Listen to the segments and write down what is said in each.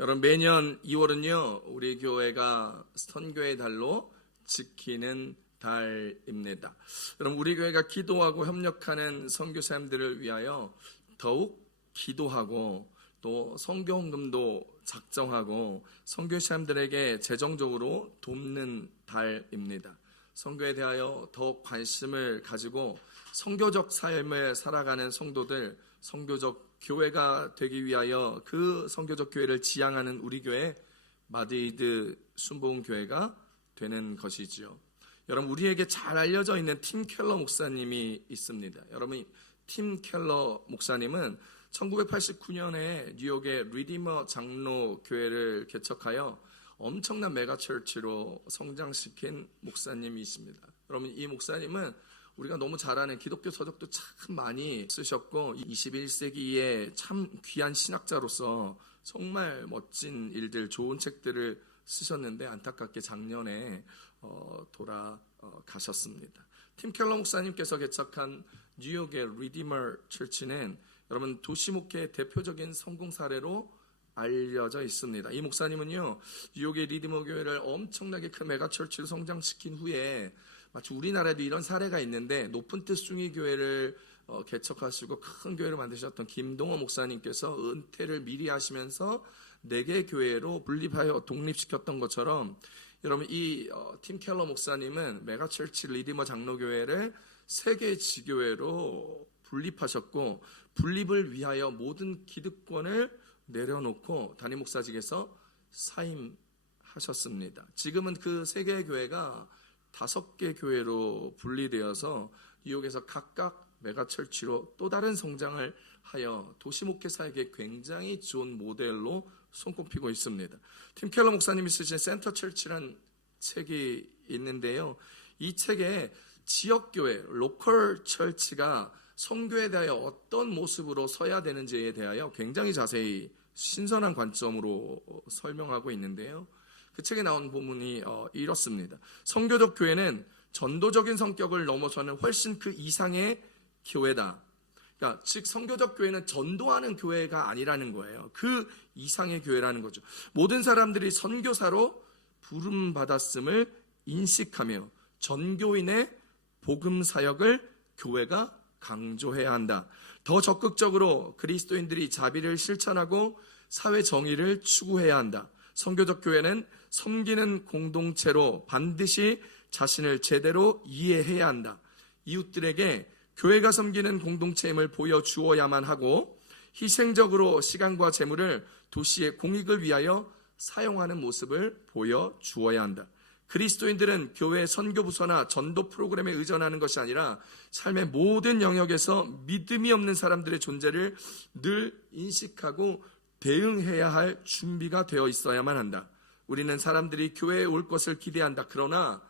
여러분, 매년 2월은요 우리 교회가 선교의 달로 지키는 달입니다. 여러분, 우리 교회가 기도하고 협력하는 선교사님들을 위하여 더욱 기도하고 또 선교 헌금도 작정하고 선교사님들에게 재정적으로 돕는 달입니다. 선교에 대하여 더욱 관심을 가지고 선교적 삶을 살아가는 성도들, 선교적 교회가 되기 위하여 그 선교적 교회를 지향하는 우리 교회 마드리드 순복음교회가 되는 것이지요. 여러분, 우리에게 잘 알려져 있는 팀 켈러 목사님이 있습니다. 여러분, 팀 켈러 목사님은 1989년에 뉴욕의 리디머 장로교회를 개척하여 엄청난 메가처치로 성장시킨 목사님이십니다. 여러분, 이 목사님은 우리가 너무 잘 아는 기독교 서적도 참 많이 쓰셨고 21세기에 참 귀한 신학자로서 정말 멋진 일들, 좋은 책들을 쓰셨는데 안타깝게 작년에 돌아가셨습니다. 팀 켈러 목사님께서 개척한 뉴욕의 리디머 처치는 여러분 도시목회의 대표적인 성공 사례로 알려져 있습니다. 이 목사님은요 뉴욕의 리디머 교회를 엄청나게 큰 메가처치로 성장시킨 후에 마치 우리나라에도 이런 사례가 있는데 높은 뜻 숭이 교회를 개척하시고 큰 교회를 만드셨던 김동호 목사님께서 은퇴를 미리 하시면서 4개 교회로 분립하여 독립시켰던 것처럼 여러분 이 팀 켈러 목사님은 메가처치 리디머 장로교회를 3개 지교회로 분립하셨고 분립을 위하여 모든 기득권을 내려놓고 담임 목사직에서 사임하셨습니다. 지금은 그 3개의 교회가 5개 교회로 분리되어서 뉴욕에서 각각 메가처치로 또 다른 성장을 하여 도시목회사에게 굉장히 좋은 모델로 손꼽히고 있습니다. 팀 켈러 목사님이 쓰신 센터 처치라는 책이 있는데요. 이 책에 지역교회, 로컬 처치가 선교에 대하여 어떤 모습으로 서야 되는지에 대하여 굉장히 자세히 신선한 관점으로 설명하고 있는데요. 그 책에 나온 본문이 이렇습니다. 선교적 교회는 전도적인 성격을 넘어서는 훨씬 그 이상의 교회다. 그러니까 즉 선교적 교회는 전도하는 교회가 아니라는 거예요. 그 이상의 교회라는 거죠. 모든 사람들이 선교사로 부름받았음을 인식하며 전교인의 복음 사역을 교회가 강조해야 한다. 더 적극적으로 그리스도인들이 자비를 실천하고 사회 정의를 추구해야 한다. 선교적 교회는 섬기는 공동체로 반드시 자신을 제대로 이해해야 한다. 이웃들에게 교회가 섬기는 공동체임을 보여주어야만 하고 희생적으로 시간과 재물을 도시의 공익을 위하여 사용하는 모습을 보여주어야 한다. 그리스도인들은 교회 선교부서나 전도 프로그램에 의존하는 것이 아니라 삶의 모든 영역에서 믿음이 없는 사람들의 존재를 늘 인식하고 대응해야 할 준비가 되어 있어야만 한다. 우리는 사람들이 교회에 올 것을 기대한다. 그러나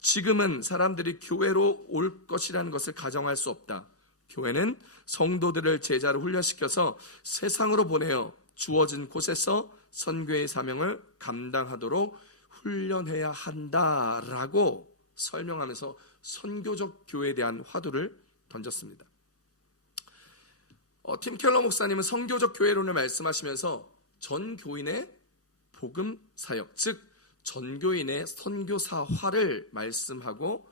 지금은 사람들이 교회로 올 것이라는 것을 가정할 수 없다. 교회는 성도들을 제자로 훈련시켜서 세상으로 보내어 주어진 곳에서 선교의 사명을 감당하도록 훈련해야 한다라고 설명하면서 선교적 교회에 대한 화두를 던졌습니다. 팀 켈러 목사님은 선교적 교회론을 말씀하시면서 전교인의 복음 사역, 즉 전교인의 선교사화를 말씀하고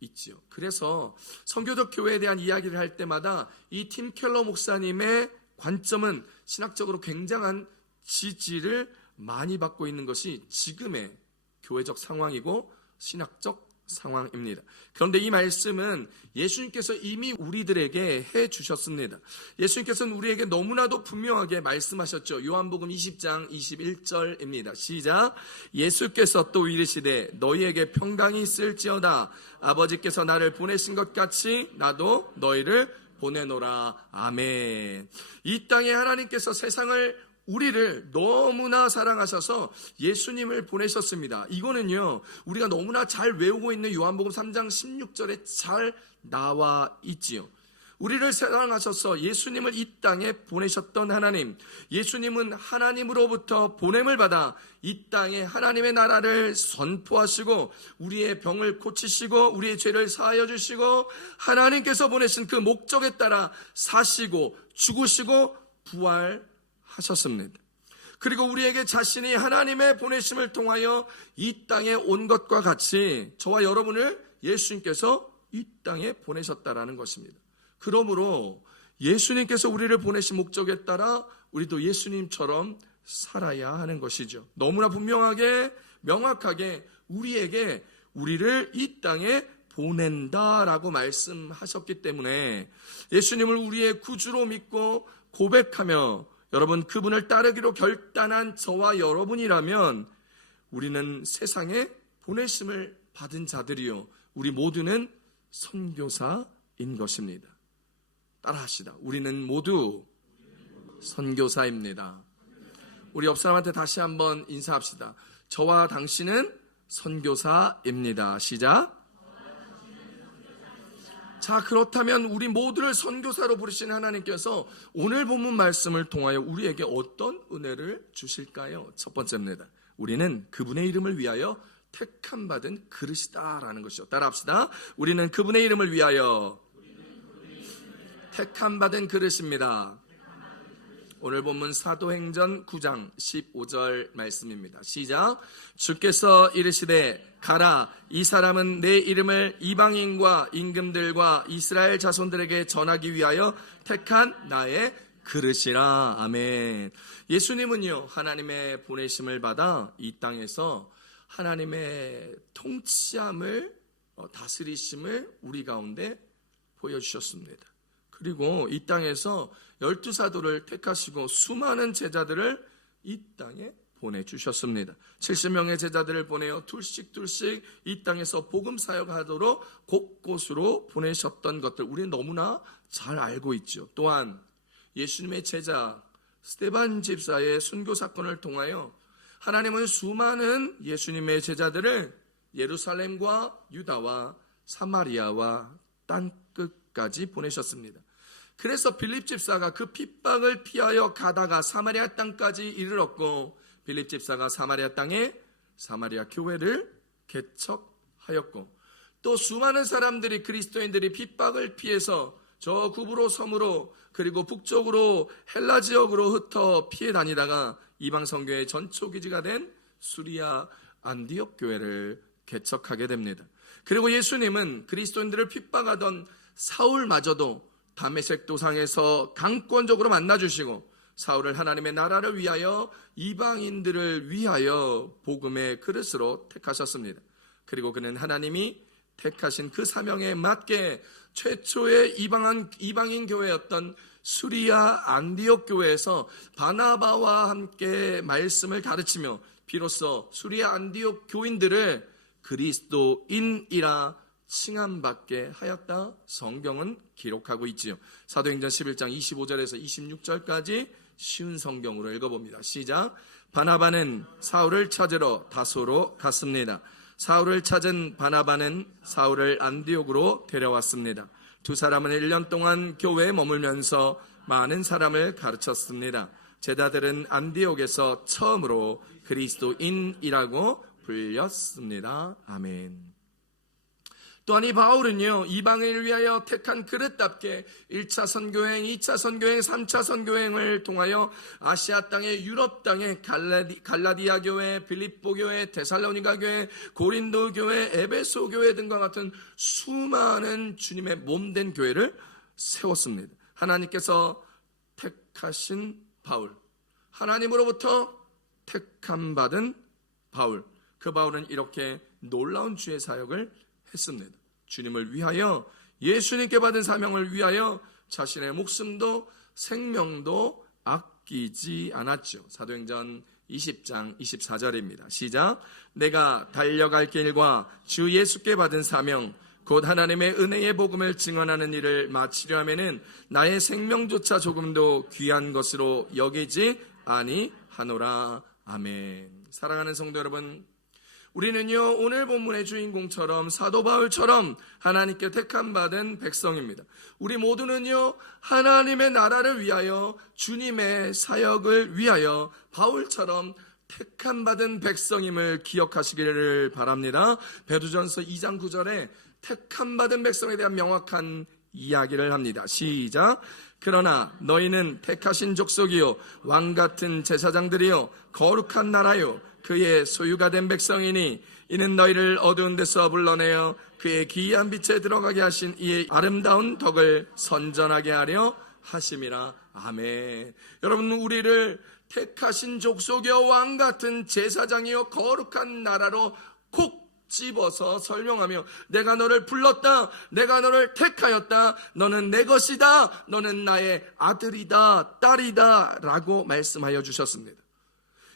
있지요. 그래서 선교적 교회에 대한 이야기를 할 때마다 이 팀 켈러 목사님의 관점은 신학적으로 굉장한 지지를 많이 받고 있는 것이 지금의 교회적 상황이고 신학적 상황입니다. 그런데 이 말씀은 예수님께서 이미 우리들에게 해주셨습니다. 예수님께서는 우리에게 너무나도 분명하게 말씀하셨죠. 요한복음 20장 21절입니다. 시작. 예수께서 또 이르시되 너희에게 평강이 있을지어다. 아버지께서 나를 보내신 것 같이 나도 너희를 보내노라. 아멘. 이 땅에 하나님께서 세상을 우리를 너무나 사랑하셔서 예수님을 보내셨습니다. 이거는요 우리가 너무나 잘 외우고 있는 요한복음 3장 16절에 잘 나와 있지요. 우리를 사랑하셔서 예수님을 이 땅에 보내셨던 하나님, 예수님은 하나님으로부터 보냄을 받아 이 땅에 하나님의 나라를 선포하시고 우리의 병을 고치시고 우리의 죄를 사하여 주시고 하나님께서 보내신 그 목적에 따라 사시고 죽으시고 부활하셨습니다. 그리고 우리에게 자신이 하나님의 보내심을 통하여 이 땅에 온 것과 같이 저와 여러분을 예수님께서 이 땅에 보내셨다라는 것입니다. 그러므로 예수님께서 우리를 보내신 목적에 따라 우리도 예수님처럼 살아야 하는 것이죠. 너무나 분명하게 명확하게 우리에게 우리를 이 땅에 보낸다라고 말씀하셨기 때문에 예수님을 우리의 구주로 믿고 고백하며 여러분 그분을 따르기로 결단한 저와 여러분이라면 우리는 세상에 보내심을 받은 자들이요 우리 모두는 선교사인 것입니다. 따라합시다. 우리는 모두 선교사입니다. 우리 옆 사람한테 다시 한번 인사합시다. 저와 당신은 선교사입니다. 시작. 자, 그렇다면 우리 모두를 선교사로 부르신 하나님께서 오늘 본문 말씀을 통하여 우리에게 어떤 은혜를 주실까요? 첫 번째입니다. 우리는 그분의 이름을 위하여 택함 받은 그릇이다라는 것이죠. 따라합시다. 우리는 그분의 이름을 위하여 택함 받은 그릇입니다. 오늘 본문 사도행전 9장 15절 말씀입니다. 시작. 주께서 이르시되 가라, 이 사람은 내 이름을 이방인과 임금들과 이스라엘 자손들에게 전하기 위하여 택한 나의 그릇이라. 아멘. 예수님은요 하나님의 보내심을 받아 이 땅에서 하나님의 통치함을 다스리심을 우리 가운데 보여주셨습니다. 그리고 이 땅에서 12사도를 택하시고 수많은 제자들을 이 땅에 보내주셨습니다. 70명의 제자들을 보내어 둘씩 이 땅에서 복음 사역하도록 곳곳으로 보내셨던 것들 우리는 너무나 잘 알고 있죠. 또한 예수님의 제자 스데반 집사의 순교 사건을 통하여 하나님은 수많은 예수님의 제자들을 예루살렘과 유다와 사마리아와 땅끝까지 보내셨습니다. 그래서 빌립 집사가 그 핍박을 피하여 가다가 사마리아 땅까지 이르렀고 빌립 집사가 사마리아 땅에 사마리아 교회를 개척하였고 또 수많은 사람들이 그리스도인들이 핍박을 피해서 저 구브로 섬으로 그리고 북쪽으로 헬라 지역으로 흩어 피해 다니다가 이방 선교의 전초기지가 된 수리아 안디옥 교회를 개척하게 됩니다. 그리고 예수님은 그리스도인들을 핍박하던 사울마저도 다메섹 도상에서 강권적으로 만나주시고 사울을 하나님의 나라를 위하여 이방인들을 위하여 복음의 그릇으로 택하셨습니다. 그리고 그는 하나님이 택하신 그 사명에 맞게 최초의 이방인 교회였던 수리아 안디옥 교회에서 바나바와 함께 말씀을 가르치며 비로소 수리아 안디옥 교인들을 그리스도인이라 칭함받게 하였다. 성경은 기록하고 있지요. 사도행전 11장 25절에서 26절까지 쉬운 성경으로 읽어봅니다. 시작. 바나바는 사울을 찾으러 다소로 갔습니다. 사울을 찾은 바나바는 사울을 안디옥으로 데려왔습니다. 두 사람은 1년 동안 교회에 머물면서 많은 사람을 가르쳤습니다. 제자들은 안디옥에서 처음으로 그리스도인이라고 불렸습니다. 아멘. 또한 이 바울은요 이방인을 위하여 택한 그릇답게 1차 선교행, 2차 선교행, 3차 선교행을 통하여 아시아 땅에, 유럽 땅에 갈라디아 교회, 빌립보 교회, 데살로니가 교회, 고린도 교회, 에베소 교회 등과 같은 수많은 주님의 몸된 교회를 세웠습니다. 하나님께서 택하신 바울, 하나님으로부터 택함 받은 바울, 그 바울은 이렇게 놀라운 주의 사역을 했습니다. 주님을 위하여, 예수님께 받은 사명을 위하여 자신의 목숨도 생명도 아끼지 않았죠. 사도행전 20장 24절입니다. 시작. 내가 달려갈 길과 주 예수께 받은 사명 곧 하나님의 은혜의 복음을 증언하는 일을 마치려 하면은 나의 생명조차 조금도 귀한 것으로 여기지 아니하노라. 아멘. 사랑하는 성도 여러분, 우리는요 오늘 본문의 주인공처럼 사도 바울처럼 하나님께 택함 받은 백성입니다. 우리 모두는요 하나님의 나라를 위하여, 주님의 사역을 위하여 바울처럼 택함 받은 백성임을 기억하시기를 바랍니다. 베드로전서 2장 9절에 택함 받은 백성에 대한 명확한 이야기를 합니다. 시작. 그러나 너희는 택하신 족속이요 왕같은 제사장들이요 거룩한 나라요 그의 소유가 된 백성이니 이는 너희를 어두운 데서 불러내어 그의 기이한 빛에 들어가게 하신 이의 아름다운 덕을 선전하게 하려 하심이라. 아멘. 여러분, 우리를 택하신 족속이요 왕같은 제사장이요 거룩한 나라로 콕 집어서 설명하며 내가 너를 불렀다, 내가 너를 택하였다, 너는 내 것이다, 너는 나의 아들이다, 딸이다 라고 말씀하여 주셨습니다.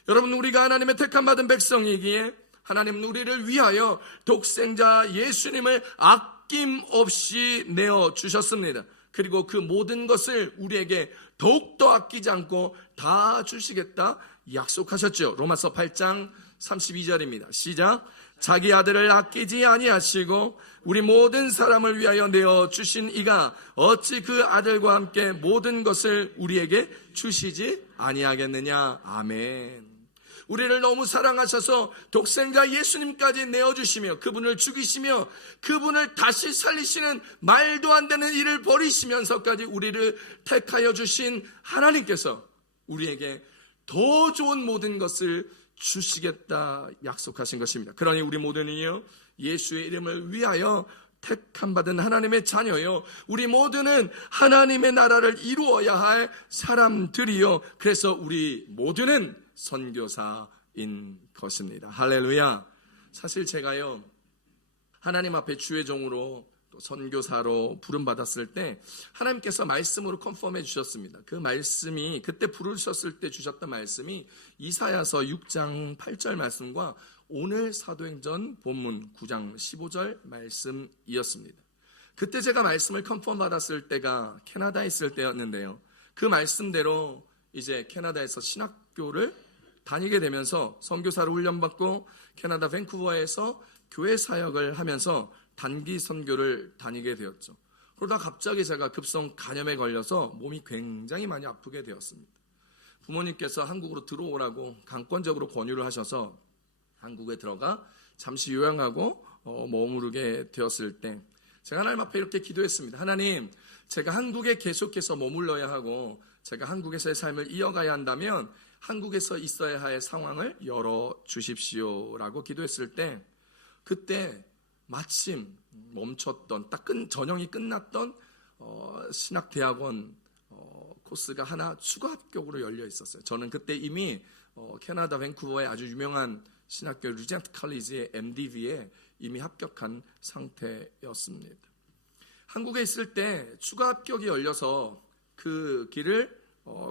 여러분, 우리가 하나님의 택함 받은 백성이기에 하나님은 우리를 위하여 독생자 예수님을 아낌없이 내어주셨습니다. 그리고 그 모든 것을 우리에게 더욱더 아끼지 않고 다 주시겠다 약속하셨죠. 로마서 8장 32절입니다. 시작. 자기 아들을 아끼지 아니하시고 우리 모든 사람을 위하여 내어주신 이가 어찌 그 아들과 함께 모든 것을 우리에게 주시지 아니하겠느냐. 아멘. 우리를 너무 사랑하셔서 독생자 예수님까지 내어주시며 그분을 죽이시며 그분을 다시 살리시는 말도 안 되는 일을 벌이시면서까지 우리를 택하여 주신 하나님께서 우리에게 더 좋은 모든 것을 주시겠다 약속하신 것입니다. 그러니 우리 모두는요 예수의 이름을 위하여 택함 받은 하나님의 자녀요 우리 모두는 하나님의 나라를 이루어야 할 사람들이요 그래서 우리 모두는 선교사인 것입니다. 할렐루야. 사실 제가요 하나님 앞에 주의 종으로 또 선교사로 부름받았을 때 하나님께서 말씀으로 컨펌해 주셨습니다. 그 말씀이 그때 부르셨을 때 주셨던 말씀이 이사야서 6장 8절 말씀과 오늘 사도행전 본문 9장 15절 말씀이었습니다. 그때 제가 말씀을 컨펌 받았을 때가 캐나다에 있을 때였는데요. 그 말씀대로 이제 캐나다에서 신학교를 다니게 되면서 선교사로 훈련받고 캐나다 밴쿠버에서 교회 사역을 하면서 단기 선교를 다니게 되었죠. 그러다 갑자기 제가 급성 간염에 걸려서 몸이 굉장히 많이 아프게 되었습니다. 부모님께서 한국으로 들어오라고 강권적으로 권유를 하셔서 한국에 들어가 잠시 요양하고 머무르게 되었을 때 제가 하나님 앞에 이렇게 기도했습니다. 하나님, 제가 한국에 계속해서 머물러야 하고 제가 한국에서의 삶을 이어가야 한다면 한국에서 있어야 할 상황을 열어주십시오 라고 기도했을 때 그때 마침 멈췄던 전형이 끝났던 신학대학원 코스가 하나 추가 합격으로 열려 있었어요. 저는 그때 이미 캐나다 밴쿠버의 아주 유명한 신학교 리젠트 칼리지의 MDV에 이미 합격한 상태였습니다. 한국에 있을 때 추가 합격이 열려서 그 길을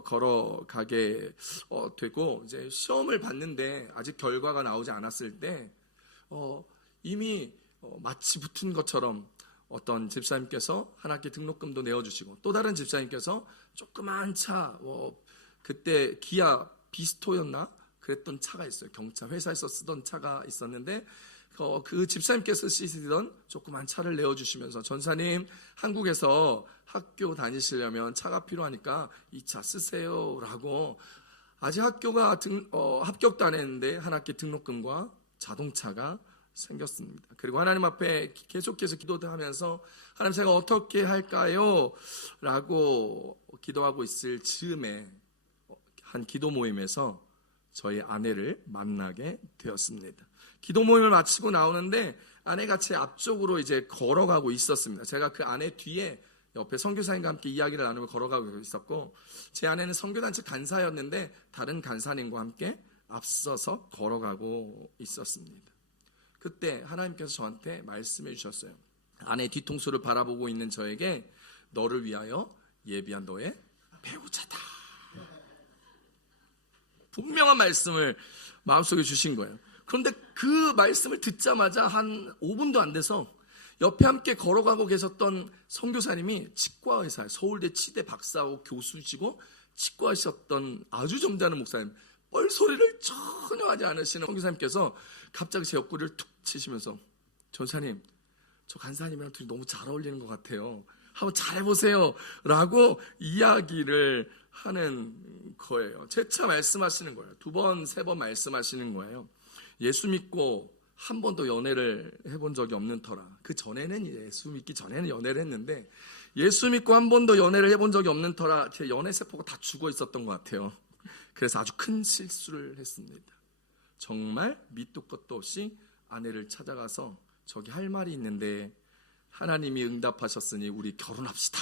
걸어가게 되고 이제 시험을 봤는데 아직 결과가 나오지 않았을 때 이미 마치 붙은 것처럼 어떤 집사님께서 한 학기 등록금도 내어주시고 또 다른 집사님께서 조그만 차 그때 기아 비스토였나 그랬던 차가 있어요. 경차 회사에서 쓰던 차가 있었는데 그 집사님께서 쓰시던 조그만 차를 내어주시면서 전사님 한국에서 학교 다니시려면 차가 필요하니까 이 차 쓰세요 라고 아직 학교가 합격도 안 했는데 한 학기 등록금과 자동차가 생겼습니다. 그리고 하나님 앞에 계속해서 기도도 하면서 하나님 제가 어떻게 할까요? 라고 기도하고 있을 즈음에 한 기도 모임에서 저희 아내를 만나게 되었습니다. 기도 모임을 마치고 나오는데 아내가 제 앞쪽으로 이제 걸어가고 있었습니다. 제가 그 아내 뒤에 옆에 선교사님과 함께 이야기를 나누며 걸어가고 있었고 제 아내는 선교단체 간사였는데 다른 간사님과 함께 앞서서 걸어가고 있었습니다. 그때 하나님께서 저한테 말씀해 주셨어요. 아내 뒤통수를 바라보고 있는 저에게 너를 위하여 예비한 너의 배우자다. 분명한 말씀을 마음속에 주신 거예요. 그런데 그 말씀을 듣자마자 한 5분도 안 돼서 옆에 함께 걸어가고 계셨던 선교사님이 치과의사, 서울대 치대 박사하고 교수시고 치과하셨던 아주 점잖은 목사님, 뻘소리를 전혀 하지 않으시는 선교사님께서 갑자기 제 옆구리를 툭 치시면서 전사님, 저 간사님이랑 둘이 너무 잘 어울리는 것 같아요. 한번 잘해보세요 라고 이야기를 하는 거예요. 재차 말씀하시는 거예요. 2번, 3번 말씀하시는 거예요. 예수 믿고 한 번도 연애를 해본 적이 없는 터라. 그 전에는 예수 믿기 전에는 연애를 했는데 예수 믿고 한 번도 연애를 해본 적이 없는 터라 제 연애 세포가 다 죽어 있었던 것 같아요. 그래서 아주 큰 실수를 했습니다. 정말 밑도 끝도 없이 아내를 찾아가서 저기 할 말이 있는데 하나님이 응답하셨으니 우리 결혼합시다.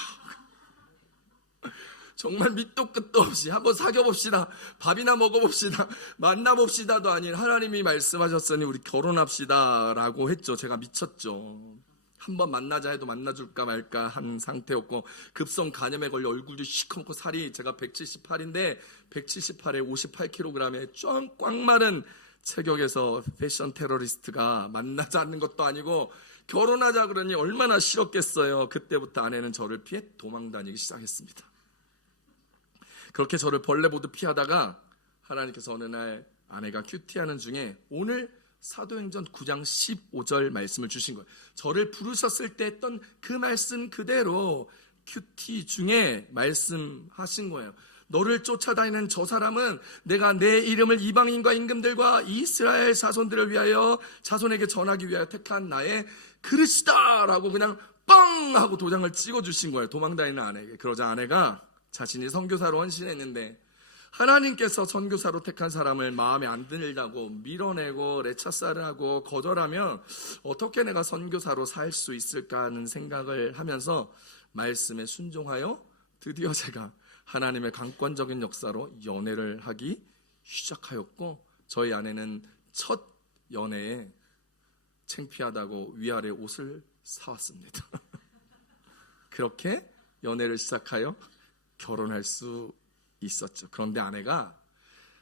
정말 밑도 끝도 없이 한번 사귀어봅시다, 밥이나 먹어봅시다, 만나봅시다도 아닌 하나님이 말씀하셨으니 우리 결혼합시다 라고 했죠. 제가 미쳤죠. 한번 만나자 해도 만나줄까 말까 한 상태였고, 급성 간염에 걸려 얼굴이 시커멓고 살이, 제가 178인데 178에 58kg에 쫙 마른 체격에서 패션 테러리스트가 만나지 않는 것도 아니고 결혼하자 그러니 얼마나 싫었겠어요. 그때부터 아내는 저를 피해 도망다니기 시작했습니다. 그렇게 저를 벌레 보듯 피하다가 하나님께서 어느 날 아내가 큐티하는 중에 오늘 사도행전 9장 15절 말씀을 주신 거예요. 저를 부르셨을 때 했던 그 말씀 그대로 큐티 중에 말씀하신 거예요. 너를 쫓아다니는 저 사람은 내가 내 이름을 이방인과 임금들과 이스라엘 자손들을 위하여 자손에게 전하기 위하여 택한 나의 그릇이다 라고 그냥 빵 하고 도장을 찍어주신 거예요. 도망다니는 아내에게. 그러자 아내가 자신이 선교사로 헌신했는데 하나님께서 선교사로 택한 사람을 마음에 안 들다고 밀어내고 레차사를 하고 거절하면 어떻게 내가 선교사로 살 수 있을까 하는 생각을 하면서 말씀에 순종하여 드디어 제가 하나님의 강권적인 역사로 연애를 하기 시작하였고, 저희 아내는 첫 연애에 창피하다고 위아래 옷을 사왔습니다. 그렇게 연애를 시작하여 결혼할 수 있었죠. 그런데 아내가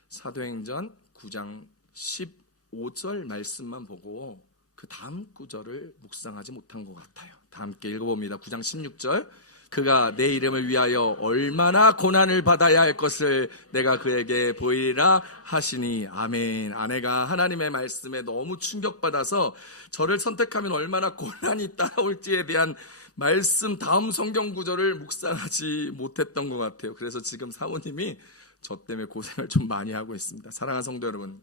사도행전 9장 15절 말씀만 보고 그 다음 구절을 묵상하지 못한 것 같아요. 다 함께 읽어봅니다. 9장 16절. 그가 내 이름을 위하여 얼마나 고난을 받아야 할 것을 내가 그에게 보이리라 하시니 아멘. 아내가 하나님의 말씀에 너무 충격받아서 저를 선택하면 얼마나 고난이 따라올지에 대한 말씀 다음 성경 구절을 묵상하지 못했던 것 같아요. 그래서 지금 사모님이 저 때문에 고생을 좀 많이 하고 있습니다. 사랑하는 성도 여러분,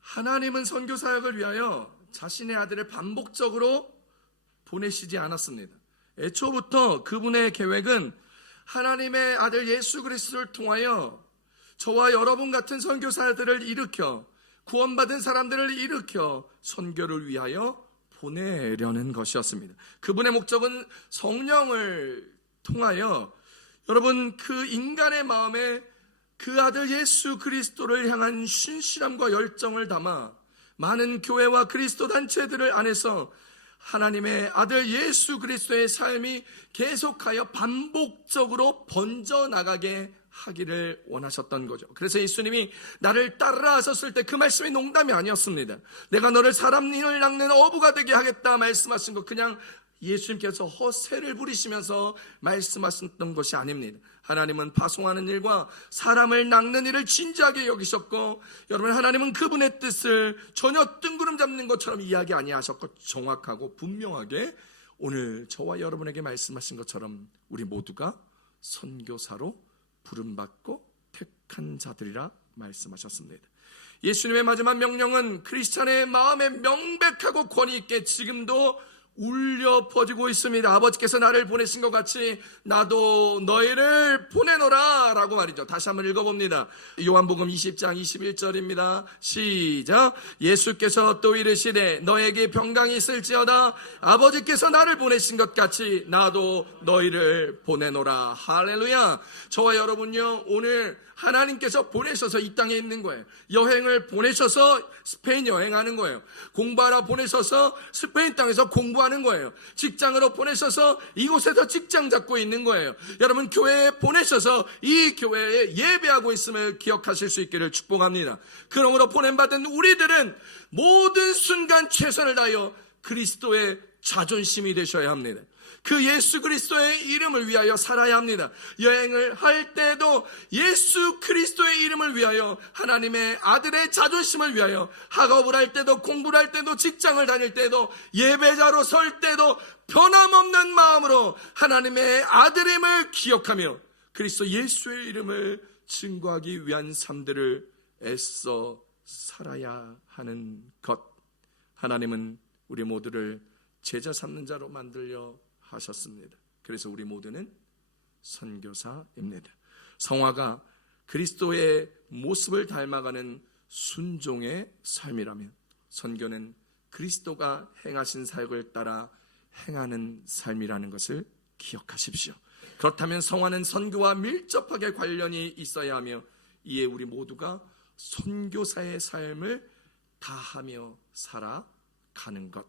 하나님은 선교 사역을 위하여 자신의 아들을 반복적으로 보내시지 않았습니다. 애초부터 그분의 계획은 하나님의 아들 예수 그리스도를 통하여 저와 여러분 같은 선교사들을 일으켜 구원받은 사람들을 일으켜 선교를 위하여 보내려는 것이었습니다. 그분의 목적은 성령을 통하여 여러분 그 인간의 마음에 그 아들 예수 그리스도를 향한 신실함과 열정을 담아 많은 교회와 그리스도 단체들을 안에서 하나님의 아들 예수 그리스도의 삶이 계속하여 반복적으로 번져나가게 하기를 원하셨던 거죠. 그래서 예수님이 나를 따르라 하셨을 때 그 말씀이 농담이 아니었습니다. 내가 너를 사람 일을 낚는 어부가 되게 하겠다 말씀하신 것, 그냥 예수님께서 허세를 부리시면서 말씀하셨던 것이 아닙니다. 하나님은 파송하는 일과 사람을 낚는 일을 진지하게 여기셨고, 여러분 하나님은 그분의 뜻을 전혀 뜬구름 잡는 것처럼 이야기 아니하셨고 정확하고 분명하게 오늘 저와 여러분에게 말씀하신 것처럼 우리 모두가 선교사로 부름받고 택한 자들이라 말씀하셨습니다. 예수님의 마지막 명령은 크리스찬의 마음에 명백하고 권위 있게 지금도 울려 퍼지고 있습니다. 아버지께서 나를 보내신 것 같이 나도 너희를 보내노라 라고 말이죠. 다시 한번 읽어봅니다. 요한복음 20장 21절입니다. 시작. 예수께서 또 이르시되 너에게 평강이 있을지어다. 아버지께서 나를 보내신 것 같이 나도 너희를 보내노라. 할렐루야. 저와 여러분요, 오늘 하나님께서 보내셔서 이 땅에 있는 거예요. 여행을 보내셔서 스페인 여행하는 거예요. 공부하러 보내셔서 스페인 땅에서 공부하는 거예요. 직장으로 보내셔서 이곳에서 직장 잡고 있는 거예요. 여러분 교회에 보내셔서 이 교회에 예배하고 있음을 기억하실 수 있기를 축복합니다. 그러므로 보냄받은 우리들은 모든 순간 최선을 다하여 그리스도의 자존심이 되셔야 합니다. 그 예수 그리스도의 이름을 위하여 살아야 합니다. 여행을 할 때도 예수 그리스도의 이름을 위하여, 하나님의 아들의 자존심을 위하여, 학업을 할 때도, 공부를 할 때도, 직장을 다닐 때도, 예배자로 설 때도 변함없는 마음으로 하나님의 아들임을 기억하며 그리스도 예수의 이름을 증거하기 위한 삶들을 애써 살아야 하는 것. 하나님은 우리 모두를 제자 삼는 자로 만들려 하셨습니다. 그래서 우리 모두는 선교사입니다. 성화가 그리스도의 모습을 닮아가는 순종의 삶이라면 선교는 그리스도가 행하신 사역을 따라 행하는 삶이라는 것을 기억하십시오. 그렇다면 성화는 선교와 밀접하게 관련이 있어야 하며 이에 우리 모두가 선교사의 삶을 다하며 살아가는 것,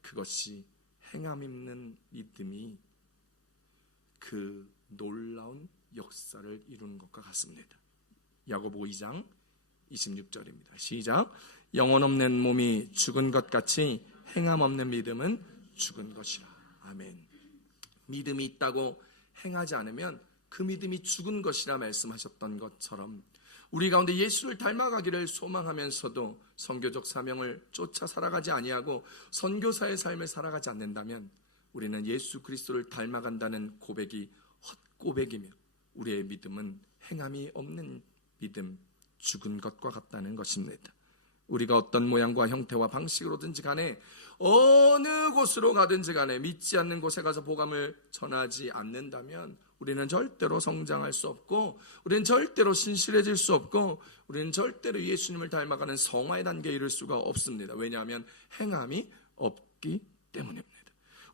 그것이 행함 있는 믿음이 그 놀라운 역사를 이루는 것과 같습니다. 야고보 2장 26절입니다. 시작. 영혼 없는 몸이 죽은 것 같이 행함 없는 믿음은 죽은 것이라. 아멘. 믿음이 있다고 행하지 않으면 그 믿음이 죽은 것이라 말씀하셨던 것처럼 우리 가운데 예수를 닮아가기를 소망하면서도 선교적 사명을 쫓아 살아가지 아니하고 선교사의 삶을 살아가지 않는다면 우리는 예수 그리스도를 닮아간다는 고백이 헛고백이며 우리의 믿음은 행함이 없는 믿음, 죽은 것과 같다는 것입니다. 우리가 어떤 모양과 형태와 방식으로든지 간에 어느 곳으로 가든지 간에 믿지 않는 곳에 가서 복음을 전하지 않는다면 우리는 절대로 성장할 수 없고 우리는 절대로 신실해질 수 없고 우리는 절대로 예수님을 닮아가는 성화의 단계에 이를 수가 없습니다. 왜냐하면 행함이 없기 때문입니다.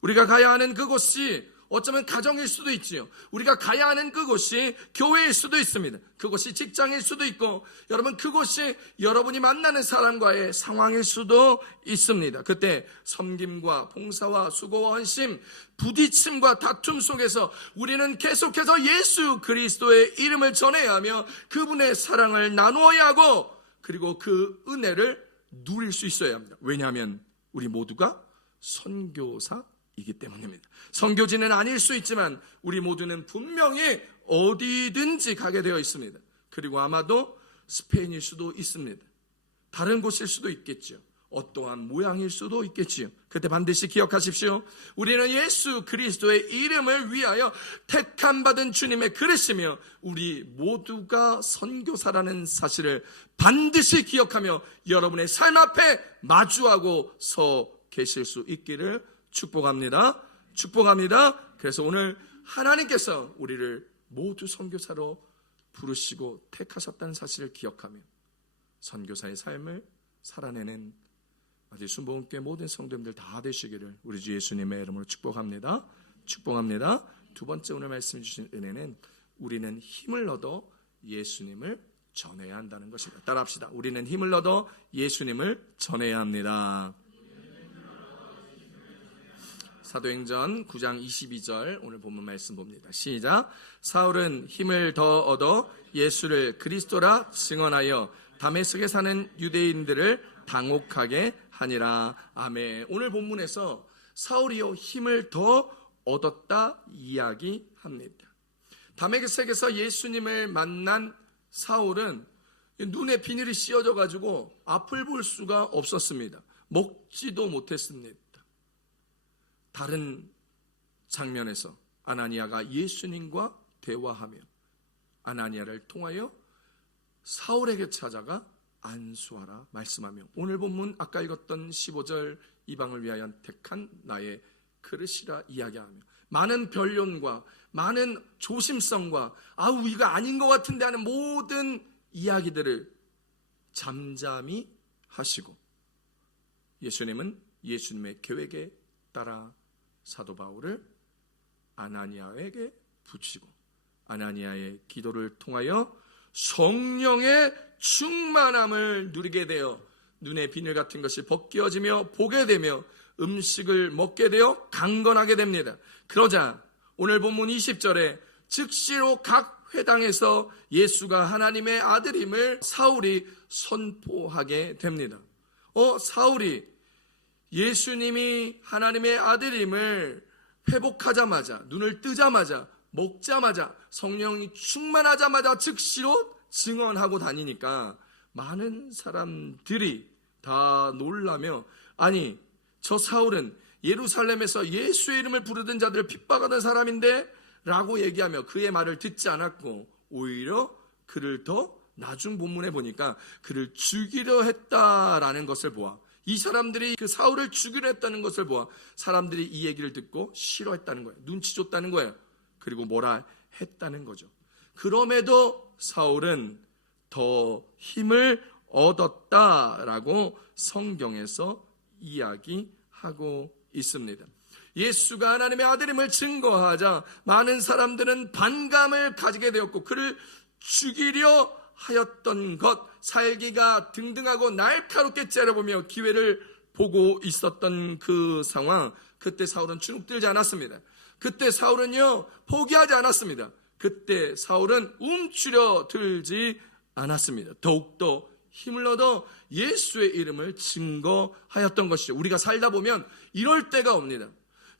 우리가 가야 하는 그곳이 어쩌면 가정일 수도 있지요. 우리가 가야 하는 그곳이 교회일 수도 있습니다. 그곳이 직장일 수도 있고 여러분 그곳이 여러분이 만나는 사람과의 상황일 수도 있습니다. 그때 섬김과 봉사와 수고와 헌심, 부딪힘과 다툼 속에서 우리는 계속해서 예수 그리스도의 이름을 전해야 하며 그분의 사랑을 나누어야 하고 그리고 그 은혜를 누릴 수 있어야 합니다. 왜냐하면 우리 모두가 선교사이기 때문입니다. 선교지는 아닐 수 있지만 우리 모두는 분명히 어디든지 가게 되어 있습니다. 그리고 아마도 스페인일 수도 있습니다. 다른 곳일 수도 있겠죠. 어떠한 모양일 수도 있겠지요. 그때 반드시 기억하십시오. 우리는 예수 그리스도의 이름을 위하여 택함 받은 주님의 그릇이며 우리 모두가 선교사라는 사실을 반드시 기억하며 여러분의 삶 앞에 마주하고 서 계실 수 있기를 축복합니다. 축복합니다. 그래서 오늘 하나님께서 우리를 모두 선교사로 부르시고 택하셨다는 사실을 기억하며 선교사의 삶을 살아내는 아주 순복음교회 모든 성도님들 다 되시기를 우리 주 예수님의 이름으로 축복합니다. 축복합니다. 두 번째 오늘 말씀 주신 은혜는 우리는 힘을 얻어 예수님을 전해야 한다는 것입니다. 따라합시다. 우리는 힘을 얻어 예수님을 전해야 합니다. 사도행전 9장 22절 오늘 본문 말씀 봅니다. 시작. 사울은 힘을 더 얻어 예수를 그리스도라 증언하여 다메섹에 사는 유대인들을 당혹하게 하니라. 아멘. 오늘 본문에서 사울이요 힘을 더 얻었다 이야기합니다. 다메섹에서 예수님을 만난 사울은 눈에 비늘이 씌어져 가지고 앞을 볼 수가 없었습니다. 먹지도 못했습니다. 다른 장면에서 아나니아가 예수님과 대화하며 아나니아를 통하여 사울에게 찾아가 안수하라 말씀하며 오늘 본문 아까 읽었던 15절 이방을 위하여 택한 나의 그릇이라 이야기하며 많은 변론과 많은 조심성과 아우 이거 아닌 것 같은데 하는 모든 이야기들을 잠잠히 하시고 예수님은 예수님의 계획에 따라 사도 바울을 아나니아에게 붙이고 아나니아의 기도를 통하여 성령의 충만함을 누리게 되어 눈의 비늘 같은 것이 벗겨지며 보게 되며 음식을 먹게 되어 강건하게 됩니다. 그러자 오늘 본문 20절에 즉시로 각 회당에서 예수가 하나님의 아들임을 사울이 선포하게 됩니다. 사울이 예수님이 하나님의 아들임을 회복하자마자 눈을 뜨자마자 먹자마자 성령이 충만하자마자 즉시로 증언하고 다니니까 많은 사람들이 다 놀라며 아니 저 사울은 예루살렘에서 예수의 이름을 부르던 자들을 핍박하던 사람인데 라고 얘기하며 그의 말을 듣지 않았고 오히려 그를 더 나중 본문에 보니까 그를 죽이려 했다라는 것을 보아 이 사람들이 그 사울을 죽이려 했다는 것을 보아 사람들이 이 얘기를 듣고 싫어했다는 거예요. 눈치 줬다는 거예요. 그리고 뭐라 했다는 거죠. 그럼에도 사울은 더 힘을 얻었다라고 성경에서 이야기하고 있습니다. 예수가 하나님의 아들임을 증거하자 많은 사람들은 반감을 가지게 되었고 그를 죽이려 하였던 것, 살기가 등등하고 날카롭게 째려보며 기회를 보고 있었던 그 상황, 그때 사울은 주눅들지 않았습니다. 그때 사울은요 포기하지 않았습니다. 그때 사울은 움츠려 들지 않았습니다. 더욱더 힘을 얻어 예수의 이름을 증거하였던 것이죠. 우리가 살다 보면 이럴 때가 옵니다.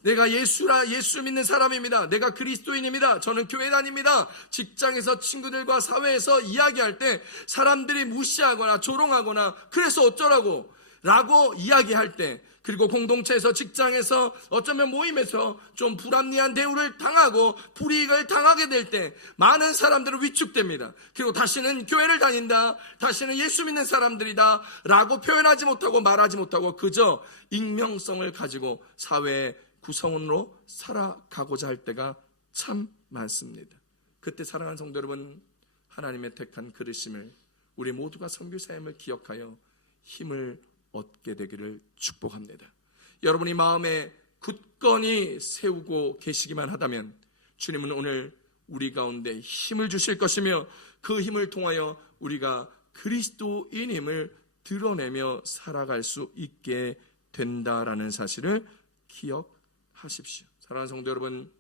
내가 예수 믿는 사람입니다. 내가 그리스도인입니다. 저는 교회 다닙니다. 직장에서 친구들과 사회에서 이야기할 때 사람들이 무시하거나 조롱하거나 그래서 어쩌라고 라고 이야기할 때, 그리고 공동체에서 직장에서 어쩌면 모임에서 좀 불합리한 대우를 당하고 불이익을 당하게 될 때 많은 사람들은 위축됩니다. 그리고 다시는 교회를 다닌다, 다시는 예수 믿는 사람들이다 라고 표현하지 못하고 말하지 못하고 그저 익명성을 가지고 사회의 구성원으로 살아가고자 할 때가 참 많습니다. 그때 사랑하는 성도 여러분, 하나님의 택한 그르심을 우리 모두가 선교 사역을 기억하여 힘을 얻게 되기를 축복합니다. 여러분이 마음에 굳건히 세우고 계시기만 하다면 주님은 오늘 우리 가운데 힘을 주실 것이며 그 힘을 통하여 우리가 그리스도인임을 드러내며 살아갈 수 있게 된다라는 사실을 기억하십시오. 사랑하는 성도 여러분,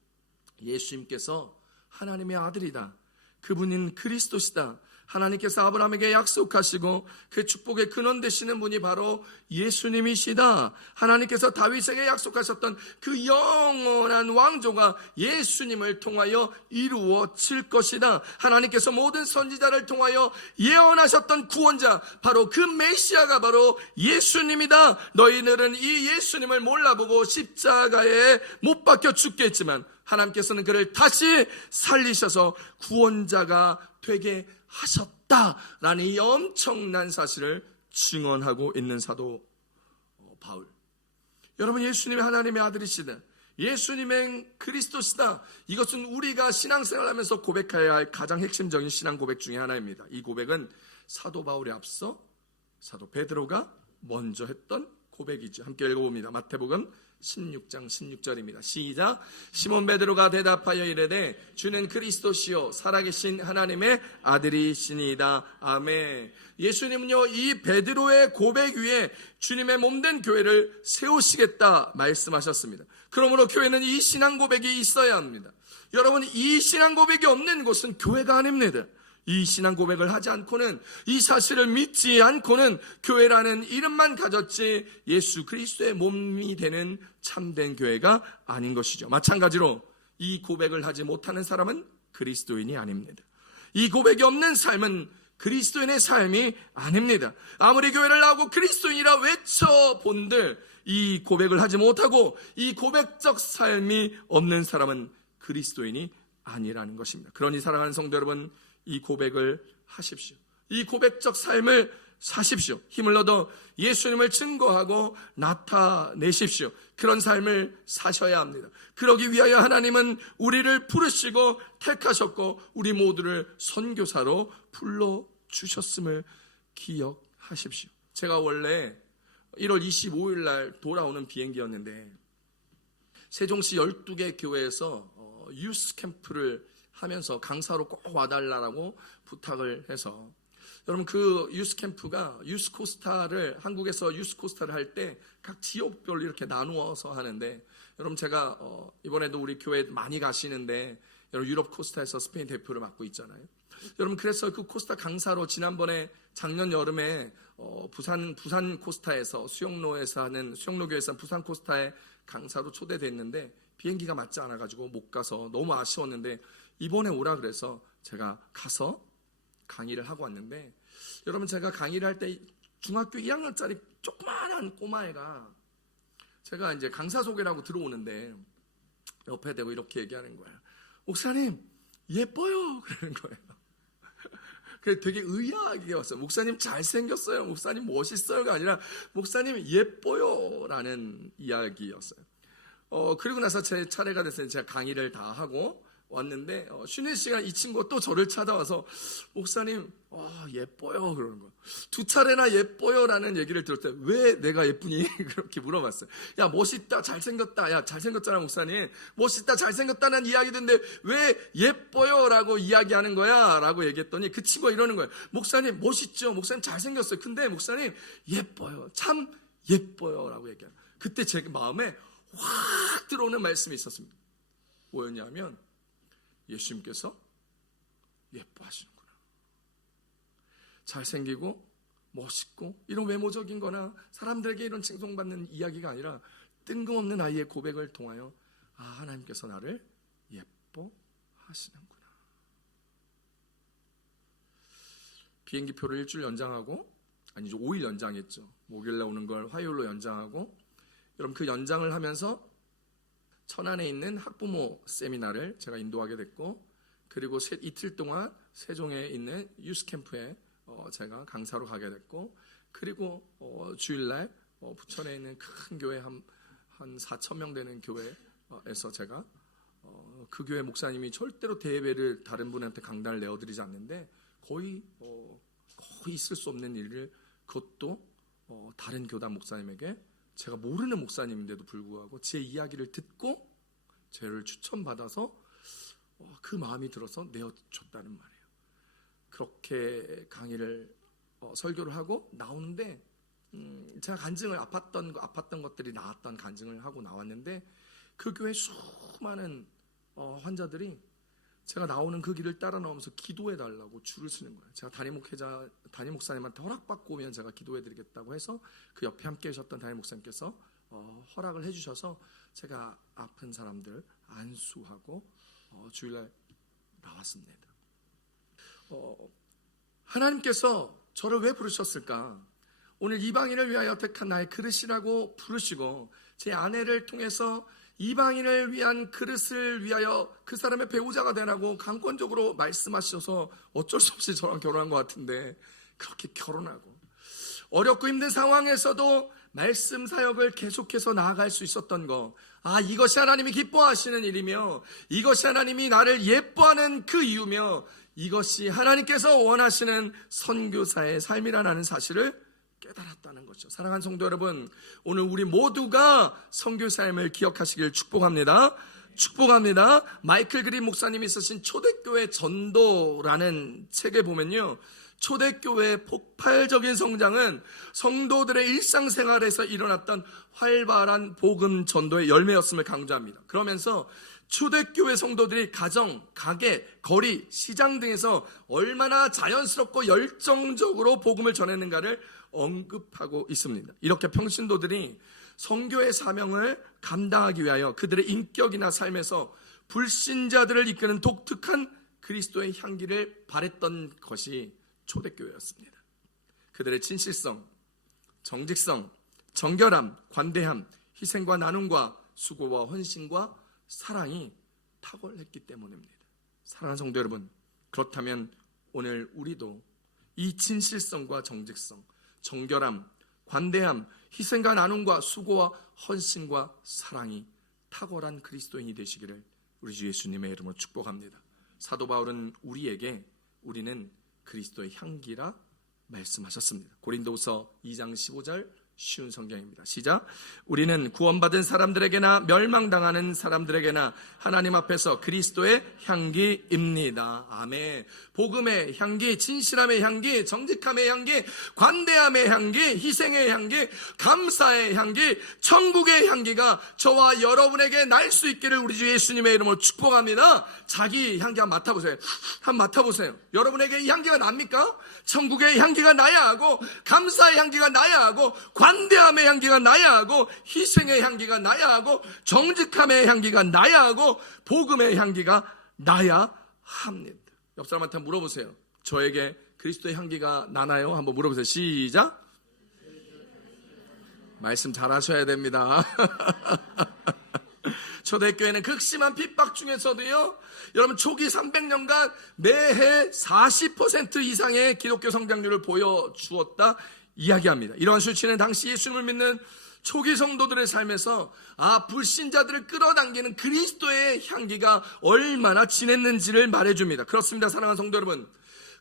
예수님께서 하나님의 아들이다, 그분은 그리스도시다, 하나님께서 아브라함에게 약속하시고 그 축복의 근원 되시는 분이 바로 예수님이시다, 하나님께서 다윗에게 약속하셨던 그 영원한 왕조가 예수님을 통하여 이루어질 것이다, 하나님께서 모든 선지자를 통하여 예언하셨던 구원자 바로 그 메시아가 바로 예수님이다. 너희들은 이 예수님을 몰라보고 십자가에 못 박혀 죽겠지만 하나님께서는 그를 다시 살리셔서 구원자가 되게 하셨다라는 이 엄청난 사실을 증언하고 있는 사도 바울. 여러분, 예수님이 하나님의 아들이시다, 예수님은 그리스도시다, 이것은 우리가 신앙생활하면서 고백해야 할 가장 핵심적인 신앙 고백 중에 하나입니다. 이 고백은 사도 바울에 앞서 사도 베드로가 먼저 했던 고백이죠. 함께 읽어봅니다. 마태복음 16장 16절입니다. 시작. 시몬 베드로가 대답하여 이르되 주는 그리스도시요 살아계신 하나님의 아들이시니이다. 아멘. 예수님은요 이 베드로의 고백 위에 주님의 몸된 교회를 세우시겠다 말씀하셨습니다. 그러므로 교회는 이 신앙 고백이 있어야 합니다. 여러분, 이 신앙 고백이 없는 곳은 교회가 아닙니다. 이 신앙 고백을 하지 않고는, 이 사실을 믿지 않고는 교회라는 이름만 가졌지 예수 그리스도의 몸이 되는 참된 교회가 아닌 것이죠. 마찬가지로 이 고백을 하지 못하는 사람은 그리스도인이 아닙니다. 이 고백이 없는 삶은 그리스도인의 삶이 아닙니다. 아무리 교회를 나오고 그리스도인이라 외쳐본들 이 고백을 하지 못하고 이 고백적 삶이 없는 사람은 그리스도인이 아니라는 것입니다. 그러니 사랑하는 성도 여러분, 이 고백을 하십시오. 이 고백적 삶을 사십시오. 힘을 얻어 예수님을 증거하고 나타내십시오. 그런 삶을 사셔야 합니다. 그러기 위하여 하나님은 우리를 부르시고 택하셨고 우리 모두를 선교사로 불러주셨음을 기억하십시오. 제가 원래 1월 25일 날 돌아오는 비행기였는데 세종시 12개 교회에서 유스 캠프를 하면서 강사로 꼭 와달라고 부탁을 해서, 여러분 그 유스 캠프가 유스 코스타를, 한국에서 유스 코스타를 할 때 각 지역별로 이렇게 나누어서 하는데, 여러분 제가 이번에도 우리 교회 많이 가시는데 여러분 유럽 코스타에서 스페인 대표를 맡고 있잖아요. 여러분 그래서 그 코스타 강사로 지난번에 작년 여름에 부산 코스타에서 수영로교에서 하는 부산 코스타에 강사로 초대됐는데 비행기가 맞지 않아가지고 못 가서 너무 아쉬웠는데 이번에 오라 그래서 제가 가서 강의를 하고 왔는데, 여러분 제가 강의를 할 때 중학교 1학년짜리 조그마한 꼬마애가 제가 이제 강사 소개를 하고 들어오는데 옆에 대고 이렇게 얘기하는 거예요. 목사님 예뻐요 그러는 거예요. 그래서 되게 의아하게 왔어요. 목사님 잘생겼어요, 목사님 멋있어요가 아니라 목사님 예뻐요라는 이야기였어요. 그리고 나서 제 차례가 됐어요. 제가 강의를 다 하고 왔는데 쉬는 시간 이 친구가 또 저를 찾아와서 목사님 예뻐요 그러는 거예요. 2차례나 예뻐요라는 얘기를 들을 때 왜 내가 예쁘니? 그렇게 물어봤어요. 야 멋있다 잘생겼다, 야 잘생겼잖아 목사님, 멋있다 잘생겼다는 이야기 듣는데 왜 예뻐요라고 이야기하는 거야? 라고 얘기했더니 그 친구가 이러는 거예요. 목사님 멋있죠, 목사님 잘생겼어요, 근데 목사님 예뻐요, 참 예뻐요 라고 얘기해요. 그때 제 마음에 확 들어오는 말씀이 있었습니다. 뭐였냐면 예수님께서 예뻐하시는구나. 잘생기고 멋있고 이런 외모적인 거나 사람들에게 이런 칭송받는 이야기가 아니라 뜬금없는 아이의 고백을 통하여 하나님께서 나를 예뻐하시는구나. 비행기표를 일주일 연장하고, 아니죠 5일 연장했죠. 목요일날 오는 걸 화요일로 연장하고, 여러분 그 연장을 하면서 천안에 있는 학부모 세미나를 제가 인도하게 됐고, 그리고 이틀 동안 세종에 있는 유스캠프에 제가 강사로 가게 됐고, 그리고 주일날 부천에 있는 큰 교회 한 4,000명 되는 교회에서 제가 그 교회 목사님이 절대로 대예배를 다른 분한테 강단을 내어드리지 않는데 거의 있을 수 없는 일을, 그것도 다른 교단 목사님에게, 제가 모르는 목사님인데도 불구하고 제 이야기를 듣고 저를 추천받아서 그 마음이 들어서 내어줬다는 말이에요. 그렇게 강의를 설교를 하고 나오는데 제가 간증을 아팠던 것들이 나았던 간증을 하고 나왔는데 그 교회 수많은 환자들이 제가 나오는 그 길을 따라 나오면서 기도해달라고 줄을 서는 거예요. 제가 담임 목사님한테 허락받고 오면 제가 기도해드리겠다고 해서 그 옆에 함께 계셨던 담임 목사님께서 허락을 해주셔서 제가 아픈 사람들 안수하고 주일날 나왔습니다. 하나님께서 저를 왜 부르셨을까? 오늘 이방인을 위하여 택한 나의 그릇이라고 부르시고, 제 아내를 통해서 이방인을 위한 그릇을 위하여 그 사람의 배우자가 되라고 강권적으로 말씀하셔서 어쩔 수 없이 저랑 결혼한 것 같은데, 그렇게 결혼하고 어렵고 힘든 상황에서도 말씀 사역을 계속해서 나아갈 수 있었던 거, 이것이 하나님이 기뻐하시는 일이며 이것이 하나님이 나를 예뻐하는 그 이유며 이것이 하나님께서 원하시는 선교사의 삶이라는 사실을 깨달았다는 거죠. 사랑하는 성도 여러분, 오늘 우리 모두가 선교 삶을 기억하시길 축복합니다. 축복합니다. 마이클 그린 목사님이 쓰신 초대교회 전도라는 책에 보면요, 초대교회의 폭발적인 성장은 성도들의 일상생활에서 일어났던 활발한 복음 전도의 열매였음을 강조합니다. 그러면서 초대교회 성도들이 가정, 가게, 거리, 시장 등에서 얼마나 자연스럽고 열정적으로 복음을 전했는가를 언급하고 있습니다. 이렇게 평신도들이 선교의 사명을 감당하기 위하여 그들의 인격이나 삶에서 불신자들을 이끄는 독특한 그리스도의 향기를 발했던 것이 초대교회였습니다. 그들의 진실성, 정직성, 정결함, 관대함, 희생과 나눔과 수고와 헌신과 사랑이 탁월했기 때문입니다. 사랑하는 성도 여러분, 그렇다면 오늘 우리도 이 진실성과 정직성, 정결함, 관대함, 희생과 나눔과 수고와 헌신과 사랑이 탁월한 그리스도인이 되시기를 우리 주 예수님의 이름으로 축복합니다. 사도 바울은 우리에게 우리는 그리스도의 향기라 말씀하셨습니다. 고린도후서 2장 15절 쉬운 성경입니다. 시작. 우리는 구원받은 사람들에게나 멸망당하는 사람들에게나 하나님 앞에서 그리스도의 향기입니다. 아멘. 복음의 향기, 진실함의 향기, 정직함의 향기, 관대함의 향기, 희생의 향기, 감사의 향기, 천국의 향기가 저와 여러분에게 날 수 있기를 우리 주 예수님의 이름으로 축복합니다. 자기 향기 한번 맡아보세요. 한번 맡아보세요. 여러분에게 이 향기가 납니까? 천국의 향기가 나야 하고, 감사의 향기가 나야 하고, 관대함의 향기가 나야 하고, 희생의 향기가 나야 하고, 정직함의 향기가 나야 하고, 복음의 향기가 나야 합니다. 옆 사람한테 물어보세요. 저에게 그리스도의 향기가 나나요? 한번 물어보세요. 시작. 말씀 잘 하셔야 됩니다. 초대교회는 극심한 핍박 중에서도요, 여러분 초기 300년간 매해 40% 이상의 기독교 성장률을 보여주었다 이야기합니다. 이러한 수치는 당시 예수님을 믿는 초기 성도들의 삶에서 불신자들을 끌어당기는 그리스도의 향기가 얼마나 진했는지를 말해줍니다. 그렇습니다, 사랑하는 성도 여러분.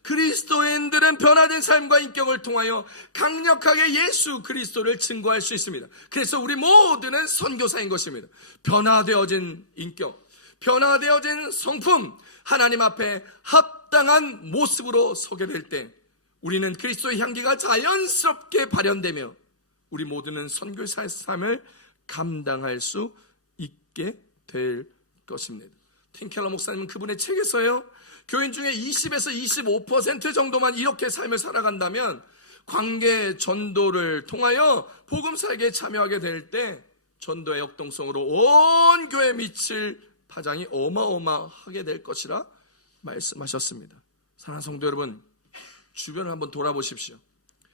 그리스도인들은 변화된 삶과 인격을 통하여 강력하게 예수 그리스도를 증거할 수 있습니다. 그래서 우리 모두는 선교사인 것입니다. 변화되어진 인격, 변화되어진 성품, 하나님 앞에 합당한 모습으로 서게 될 때 우리는 그리스도의 향기가 자연스럽게 발현되며 우리 모두는 선교사의 삶을 감당할 수 있게 될 것입니다. 틴켈러 목사님은 그분의 책에서요, 교인 중에 20에서 25% 정도만 이렇게 삶을 살아간다면 관계 전도를 통하여 복음사에게 참여하게 될 때 전도의 역동성으로 온 교회에 미칠 파장이 어마어마하게 될 것이라 말씀하셨습니다. 사랑하는 성도 여러분, 주변을 한번 돌아보십시오.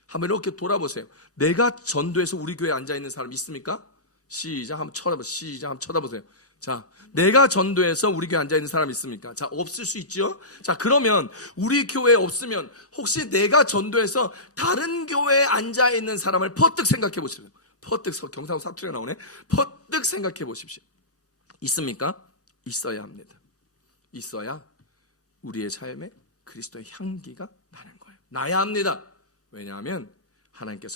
한번 이렇게 돌아보세요. 내가 전도해서 우리 교회에 앉아있는 사람 있습니까? 시작, 한번 쳐다보세요. 자, 내가 전도해서 우리 교회에 앉아있는 사람 있습니까? 자, 없을 수 있죠? 자, 그러면 우리 교회에 없으면 혹시 내가 전도해서 다른 교회에 앉아있는 사람을 퍼뜩 생각해 보십시오. 퍼뜩, 경상도 사투리가 나오네. 퍼뜩 생각해 보십시오. 있습니까? 있어야 합니다. 있어야 우리의 삶에 그리스도의 향기가 나는 거예요. 나야 합니다. 왜냐하면 하나님께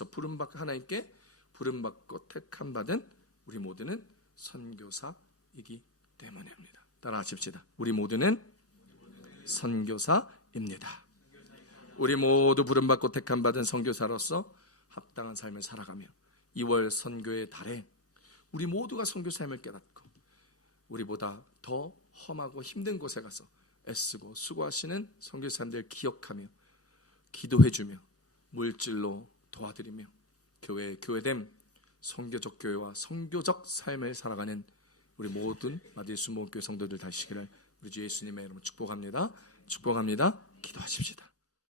부름받고 택함받은 우리 모두는 선교사이기 때문입니다. 따라하십시다. 우리 모두는 선교사입니다. 우리 모두 부름받고 택함받은 선교사로서 합당한 삶을 살아가며 2월 선교의 달에 우리 모두가 선교 삶을 깨닫고 우리보다 더 험하고 힘든 곳에 가서 애쓰고 수고하시는 선교사님들 기억하며 기도해주며 물질로 도와드리며 교회됨 선교적 교회와 선교적 삶을 살아가는 우리 모든 마디수 모교회 성도들 되시기를 우리 주 예수님의 이름으로 축복합니다. 기도하십시다.